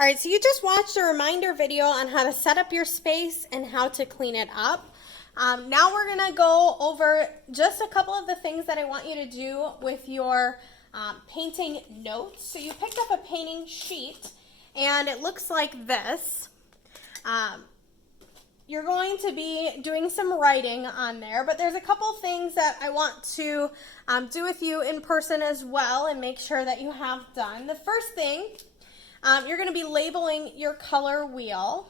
All right, so you just watched a reminder video on how to set up your space and how to clean it up. Now we're gonna go over just a couple of the things that I want you to do with your painting notes. So you picked up a painting sheet and it looks like this. You're going to be doing some writing on there, but there's a couple things that I want to do with you in person as well and make sure that you have done. The first thing, you're going to be labeling your color wheel,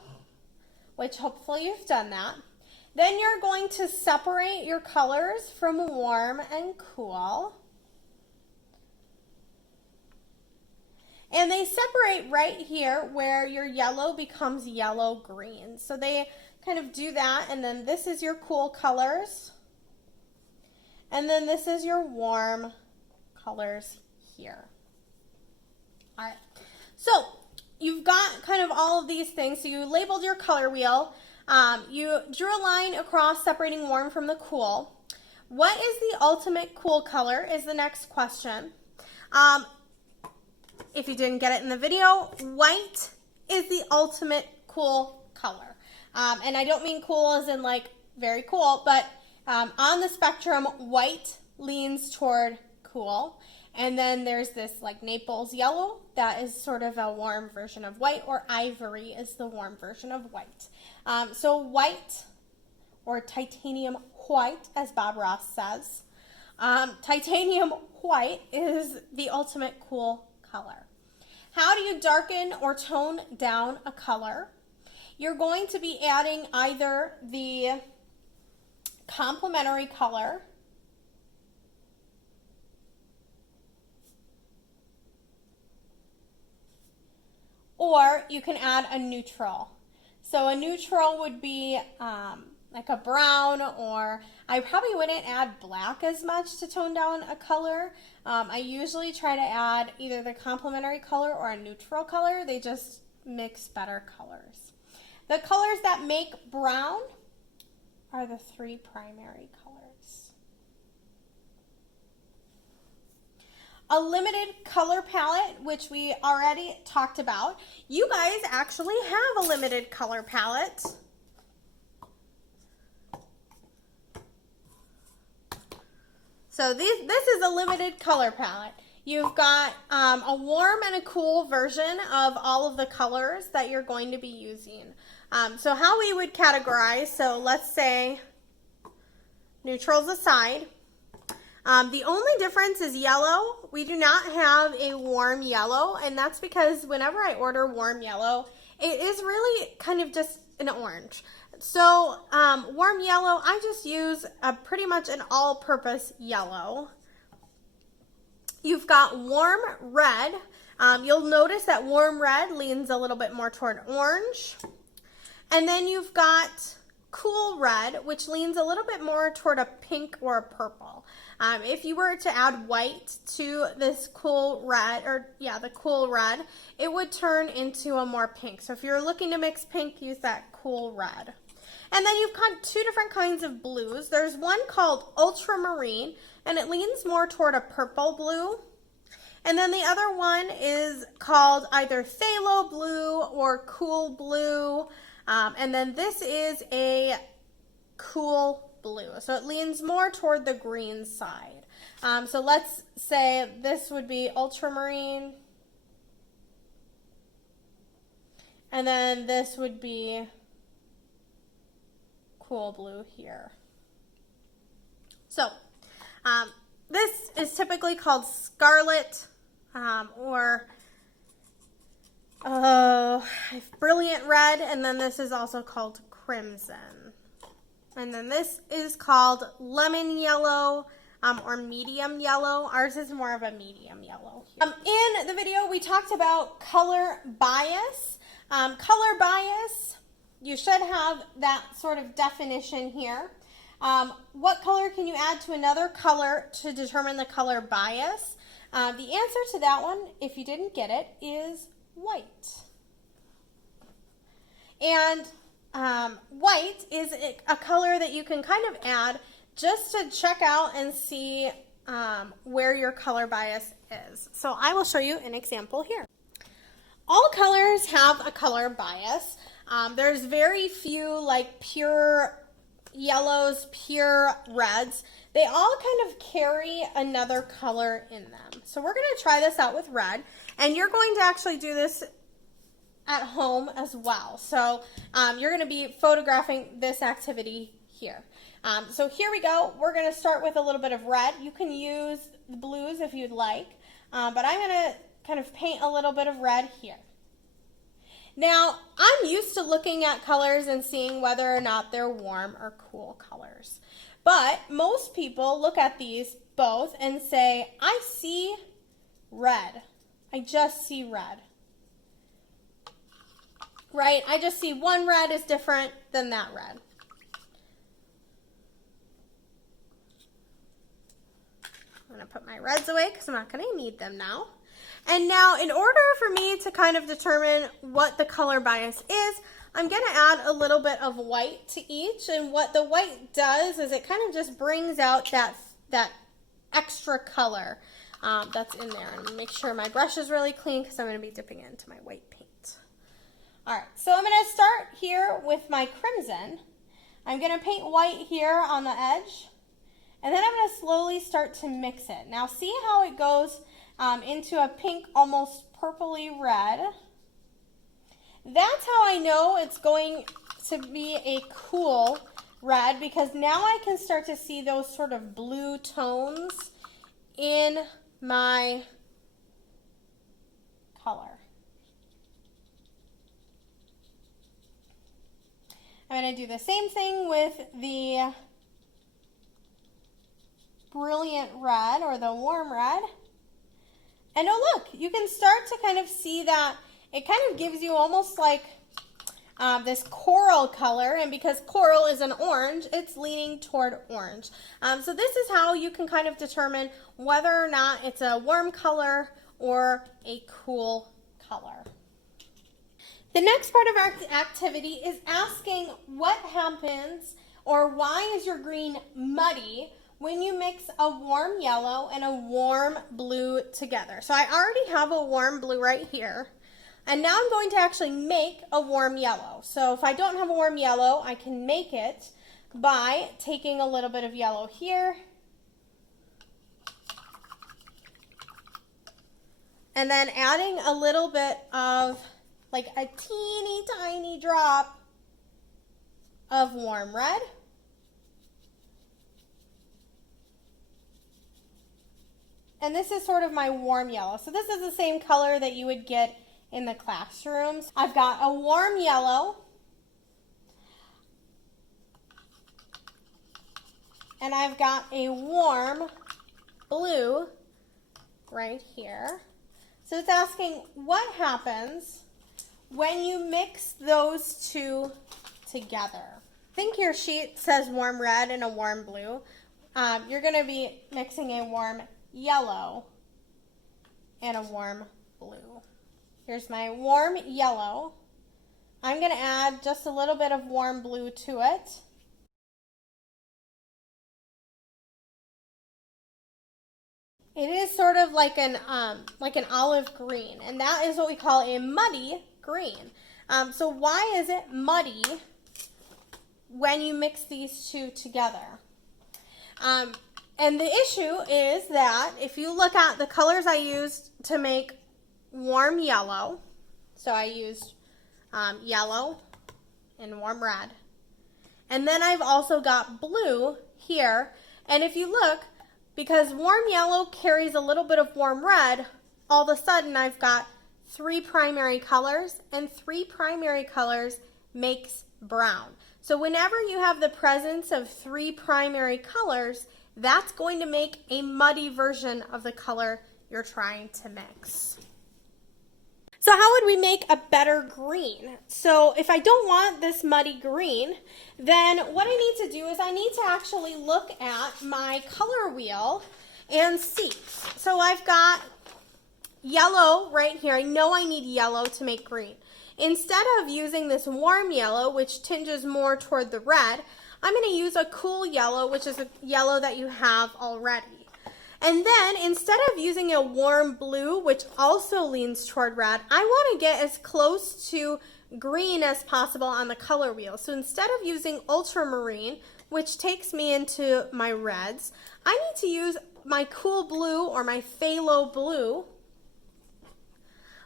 which hopefully you've done that. Then you're going to separate your colors from warm and cool. And they separate right here where your yellow becomes yellow-green. So they kind of do that, and then this is your cool colors. And then this is your warm colors here. All right. So you've got kind of all of these things. So you labeled your color wheel. You drew a line across separating warm from the cool. What is the ultimate cool color is the next question. If you didn't get it in the video, white is the ultimate cool color. And I don't mean cool as in like very cool, but on the spectrum, white leans toward cool. And then there's this like Naples yellow that is sort of a warm version of white, or ivory is the warm version of white. So white, or titanium white, as Bob Ross says, titanium white is the ultimate cool color. How do you darken or tone down a color? You're going to be adding either the complementary color, or you can add a neutral. So a neutral would be like a brown, or I probably wouldn't add black as much to tone down a color. I usually try to add either the complementary color or a neutral color. They just mix better colors. The colors that make brown are the three primary colors. A limited color palette, which we already talked about. You guys actually have a limited color palette. So this is a limited color palette. You've got a warm and a cool version of all of the colors that you're going to be using. So how we would categorize, so let's say neutrals aside. The only difference is yellow. We do not have a warm yellow, and that's because whenever I order warm yellow, it is really kind of just an orange. So warm yellow, I just use pretty much an all-purpose yellow. You've got warm red. You'll notice that warm red leans a little bit more toward orange. And then you've got cool red, which leans a little bit more toward a pink or a purple. If you were to add white to this cool red, the cool red, it would turn into a more pink. So if you're looking to mix pink, use that cool red. And then you've got two different kinds of blues. There's one called ultramarine, and it leans more toward a purple blue. And then the other one is called either phthalo blue or cool blue. And then this is a cool blue. So it leans more toward the green side. So let's say this would be ultramarine. And then this would be cool blue here. So this is typically called scarlet or brilliant red, and then this is also called crimson. And then this is called lemon yellow or medium yellow. Ours is more of a medium yellow. In the video, we talked about color bias. Color bias, you should have that sort of definition here. What color can you add to another color to determine the color bias? The answer to that one, if you didn't get it, is white. And white is a color that you can kind of add just to check out and see where your color bias is. So I will show you an example here. all colors have a color bias. There's very few like pure yellows, pure reds. They all kind of carry another color in them. So we're going to try this out with red, and you're going to actually do this at home as well. So you're going to be photographing this activity here. So here we go. We're going to start with a little bit of red. You can use the blues if you'd like, but I'm going to kind of paint a little bit of red here. Now, I'm used to looking at colors and seeing whether or not they're warm or cool colors. But most people look at these both and say, I see red. I just see red. Right? I just see one red is different than that red. I'm going to put my reds away because I'm not going to need them now. And now, in order for me to kind of determine what the color bias is, I'm going to add a little bit of white to each. And what the white does is it kind of just brings out that extra color that's in there. I'm going to make sure my brush is really clean because I'm going to be dipping into my white paint. All right, so I'm going to start here with my crimson. I'm going to paint white here on the edge. And then I'm going to slowly start to mix it. Now, see how it goes into a pink, almost purpley red. That's how I know it's going to be a cool red, because now I can start to see those sort of blue tones in my color. I'm going to do the same thing with the brilliant red or the warm red. And oh look, you can start to kind of see that it kind of gives you almost like this coral color, and because coral is an orange, it's leaning toward orange. So this is how you can kind of determine whether or not it's a warm color or a cool color. The next part of our activity is asking what happens, or why is your green muddy when you mix a warm yellow and a warm blue together. So I already have a warm blue right here. And now I'm going to actually make a warm yellow. So if I don't have a warm yellow, I can make it by taking a little bit of yellow here. And then adding a little bit of, like a teeny tiny drop of warm red. And this is sort of my warm yellow. So this is the same color that you would get in the classrooms. I've got a warm yellow. And I've got a warm blue right here. So it's asking what happens when you mix those two together. I think your sheet says warm red and a warm blue. You're going to be mixing a warm yellow and a warm blue. Here's my warm yellow. I'm going to add just a little bit of warm blue to it. It is sort of like an olive green, and that is what we call a muddy green. So why is it muddy when you mix these two together? And the issue is that if you look at the colors I used to make warm yellow, so I used yellow and warm red, and then I've also got blue here, and if you look, because warm yellow carries a little bit of warm red, all of a sudden I've got 3 primary colors, and 3 primary colors makes brown. So whenever you have the presence of 3 primary colors, that's going to make a muddy version of the color you're trying to mix. So how would we make a better green? So if I don't want this muddy green, then what I need to do is I need to actually look at my color wheel and see. So I've got yellow right here. I know I need yellow to make green. Instead of using this warm yellow, which tinges more toward the red, I'm going to use a cool yellow, which is a yellow that you have already. And then instead of using a warm blue, which also leans toward red, I want to get as close to green as possible on the color wheel. So instead of using ultramarine, which takes me into my reds, I need to use my cool blue or my phthalo blue,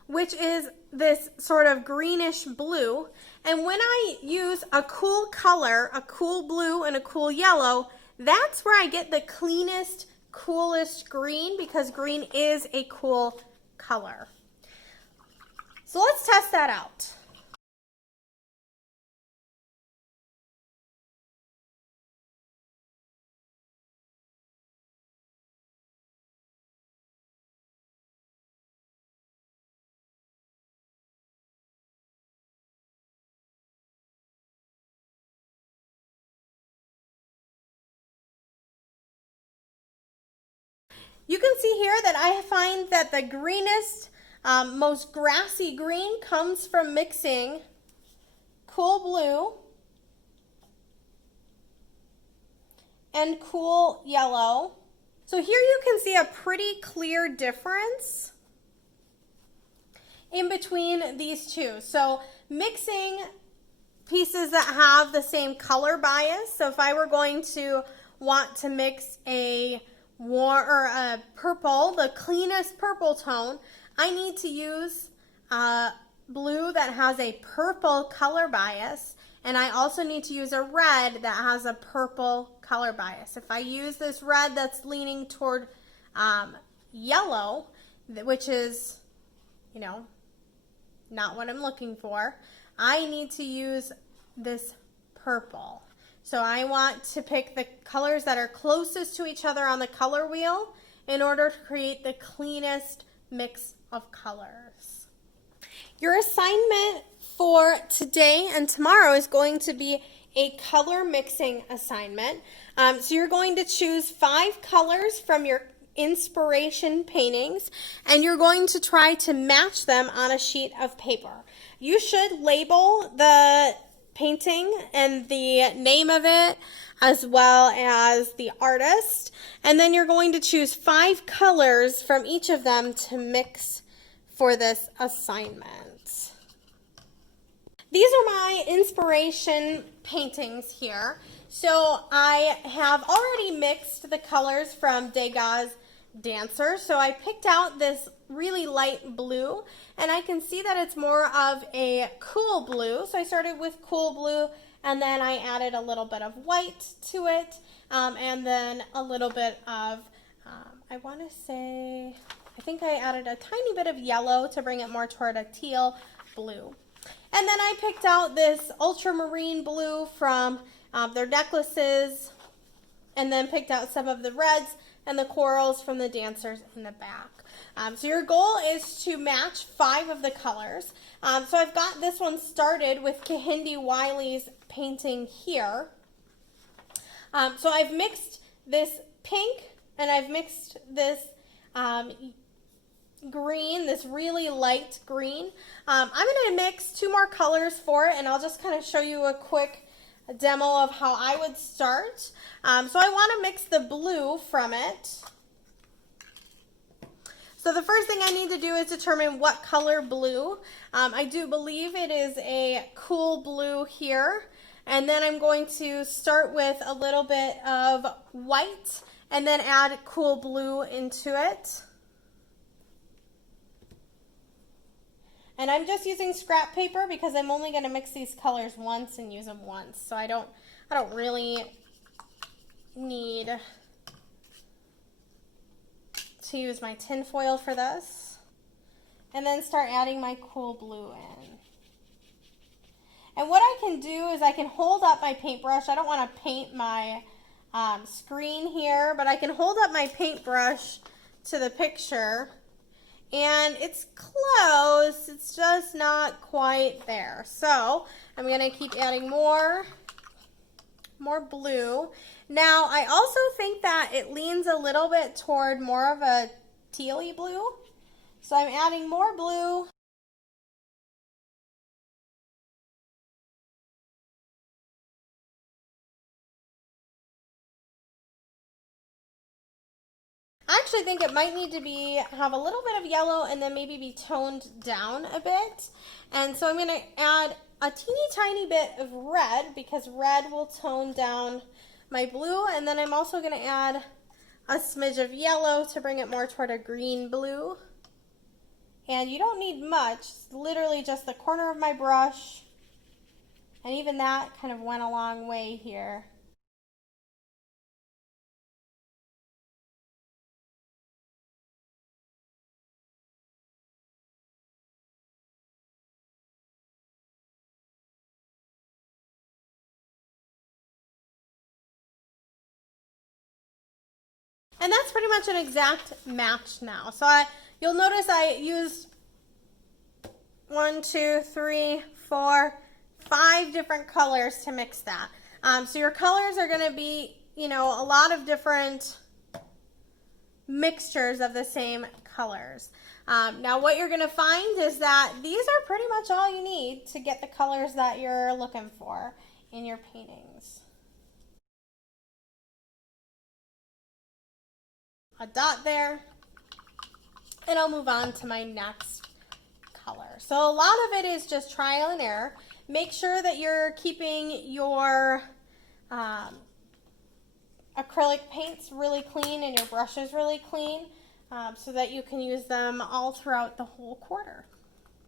which is this sort of greenish blue. And when I use a cool color, a cool blue and a cool yellow, that's where I get the cleanest, coolest green, because green is a cool color. So let's test that out. You can see here that I find that the greenest, most grassy green comes from mixing cool blue and cool yellow. So here you can see a pretty clear difference in between these two. So mixing pieces that have the same color bias. So if I were going to want to mix a purple, the cleanest purple tone, I need to use blue that has a purple color bias, and I also need to use a red that has a purple color bias. If I use this red that's leaning toward yellow, which is, you know, not what I'm looking for, I need to use this purple. So I want to pick the colors that are closest to each other on the color wheel in order to create the cleanest mix of colors. Your assignment for today and tomorrow is going to be a color mixing assignment. So you're going to choose 5 colors from your inspiration paintings, and you're going to try to match them on a sheet of paper. You should label the painting and the name of it as well as the artist, and then you're going to choose 5 colors from each of them to mix for this assignment. These are my inspiration paintings here. So I have already mixed the colors from Degas' Dancer. So I picked out this really light blue, and I can see that it's more of a cool blue. So I started with cool blue, and then I added a little bit of white to it, and then a little bit of, I think I added a tiny bit of yellow to bring it more toward a teal blue. And then I picked out this ultramarine blue from their necklaces, and then picked out some of the reds and the corals from the dancers in the back. So your goal is to match 5 of the colors. So I've got this one started with Kehinde Wiley's painting here. So I've mixed this pink, and I've mixed this green, this really light green. I'm going to mix 2 more colors for it, and I'll just kind of show you a quick demo of how I would start. So I want to mix the blue from it. So the first thing I need to do is determine what color blue. I do believe it is a cool blue here. And then I'm going to start with a little bit of white and then add cool blue into it. And I'm just using scrap paper because I'm only going to mix these colors once and use them once. So I don't really need to use my tin foil for this. And then start adding my cool blue in. And what I can do is I can hold up my paintbrush. I don't want to paint my screen here, but I can hold up my paintbrush to the picture. And it's close, it's just not quite there. So I'm going to keep adding more blue. Now I also think that it leans a little bit toward more of a tealy blue. So I'm adding more blue. I actually think it might need to have a little bit of yellow and then maybe be toned down a bit. And so I'm going to add a teeny tiny bit of red because red will tone down my blue. And then I'm also going to add a smidge of yellow to bring it more toward a green blue. And you don't need much, it's literally just the corner of my brush. And even that kind of went a long way here. And that's pretty much an exact match now. So you'll notice I used 1, 2, 3, 4, 5 different colors to mix that. So your colors are going to be, you know, a lot of different mixtures of the same colors. Now what you're going to find is that these are pretty much all you need to get the colors that you're looking for in your paintings. A dot there, and I'll move on to my next color. So a lot of it is just trial and error. Make sure that you're keeping your acrylic paints really clean and your brushes really clean so that you can use them all throughout the whole quarter.